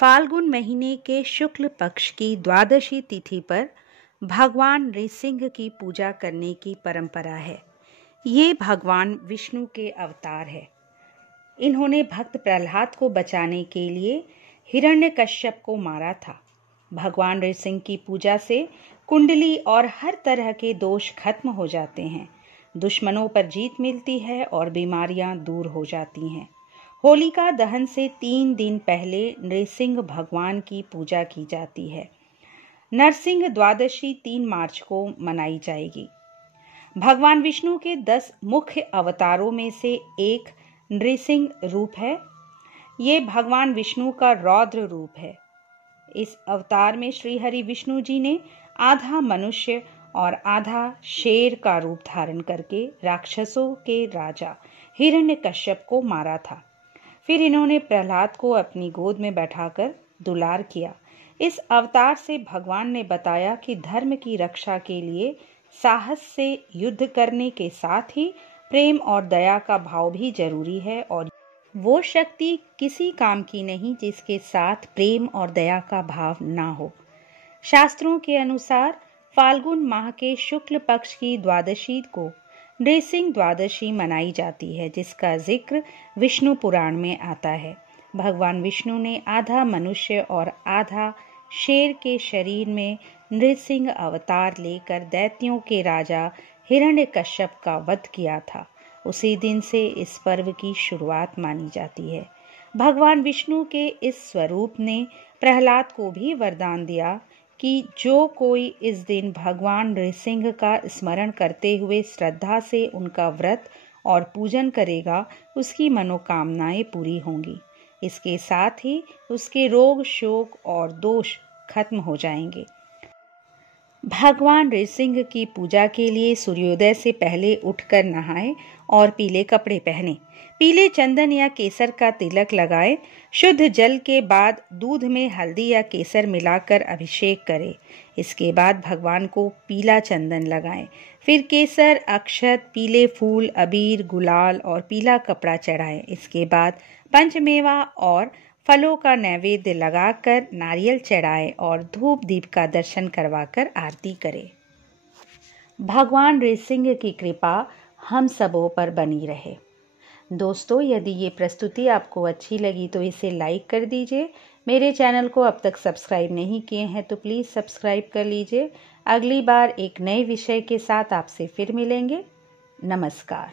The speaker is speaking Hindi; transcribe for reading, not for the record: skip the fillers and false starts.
फाल्गुन महीने के शुक्ल पक्ष की द्वादशी तिथि पर भगवान नृसिंह की पूजा करने की परंपरा है। ये भगवान विष्णु के अवतार है। इन्होंने भक्त प्रहलाद को बचाने के लिए हिरण्यकश्यप को मारा था। भगवान नृसिंह की पूजा से कुंडली और हर तरह के दोष खत्म हो जाते हैं, दुश्मनों पर जीत मिलती है और बीमारियां दूर हो जाती हैं। होलिका दहन से 3 दिन पहले नृसिंह भगवान की पूजा की जाती है। नरसिंह द्वादशी 3 मार्च को मनाई जाएगी। भगवान विष्णु के 10 मुख्य अवतारों में से एक नृसिंह रूप है। ये भगवान विष्णु का रौद्र रूप है। इस अवतार में श्री हरि विष्णु जी ने आधा मनुष्य और आधा शेर का रूप धारण करके राक्षसों के राजा हिरण्यकश्यप को मारा था। फिर इन्होंने प्रहलाद को अपनी गोद में बैठाकर दुलार किया। इस अवतार से भगवान ने बताया कि धर्म की रक्षा के लिए साहस से युद्ध करने के साथ ही प्रेम और दया का भाव भी जरूरी है, और वो शक्ति किसी काम की नहीं जिसके साथ प्रेम और दया का भाव ना हो। शास्त्रों के अनुसार फाल्गुन माह के शुक्ल पक्ष की द्वादशी को नृसिंह द्वादशी मनाई जाती है, जिसका जिक्र विष्णु पुराण में आता है। भगवान विष्णु ने आधा मनुष्य और आधा शेर के शरीर में नृसिंह अवतार लेकर दैत्यों के राजा हिरण्यकश्यप का वध किया था। उसी दिन से इस पर्व की शुरुआत मानी जाती है। भगवान विष्णु के इस स्वरूप ने प्रहलाद को भी वरदान दिया कि जो कोई इस दिन भगवान नृसिंह का स्मरण करते हुए श्रद्धा से उनका व्रत और पूजन करेगा, उसकी मनोकामनाएं पूरी होंगी। इसके साथ ही उसके रोग, शोक और दोष खत्म हो जाएंगे। भगवान नृसिंह की पूजा के लिए सूर्योदय से पहले उठकर नहाएं और पीले कपड़े पहने, पीले चंदन या केसर का तिलक लगाएं। शुद्ध जल के बाद दूध में हल्दी या केसर मिलाकर अभिषेक करें। इसके बाद भगवान को पीला चंदन लगाएं। फिर केसर, अक्षत, पीले फूल, अबीर, गुलाल और पीला कपड़ा चढ़ाएं। इसके बाद पंचमेवा और फलों का नैवेद्य लगाकर नारियल चढ़ाएं और धूप दीप का दर्शन करवाकर आरती करें। भगवान नृसिंह की कृपा हम सबों पर बनी रहे। दोस्तों, यदि ये प्रस्तुति आपको अच्छी लगी तो इसे लाइक कर दीजिए। मेरे चैनल को अब तक सब्सक्राइब नहीं किए हैं तो प्लीज़ सब्सक्राइब कर लीजिए। अगली बार एक नए विषय के साथ आपसे फिर मिलेंगे। नमस्कार।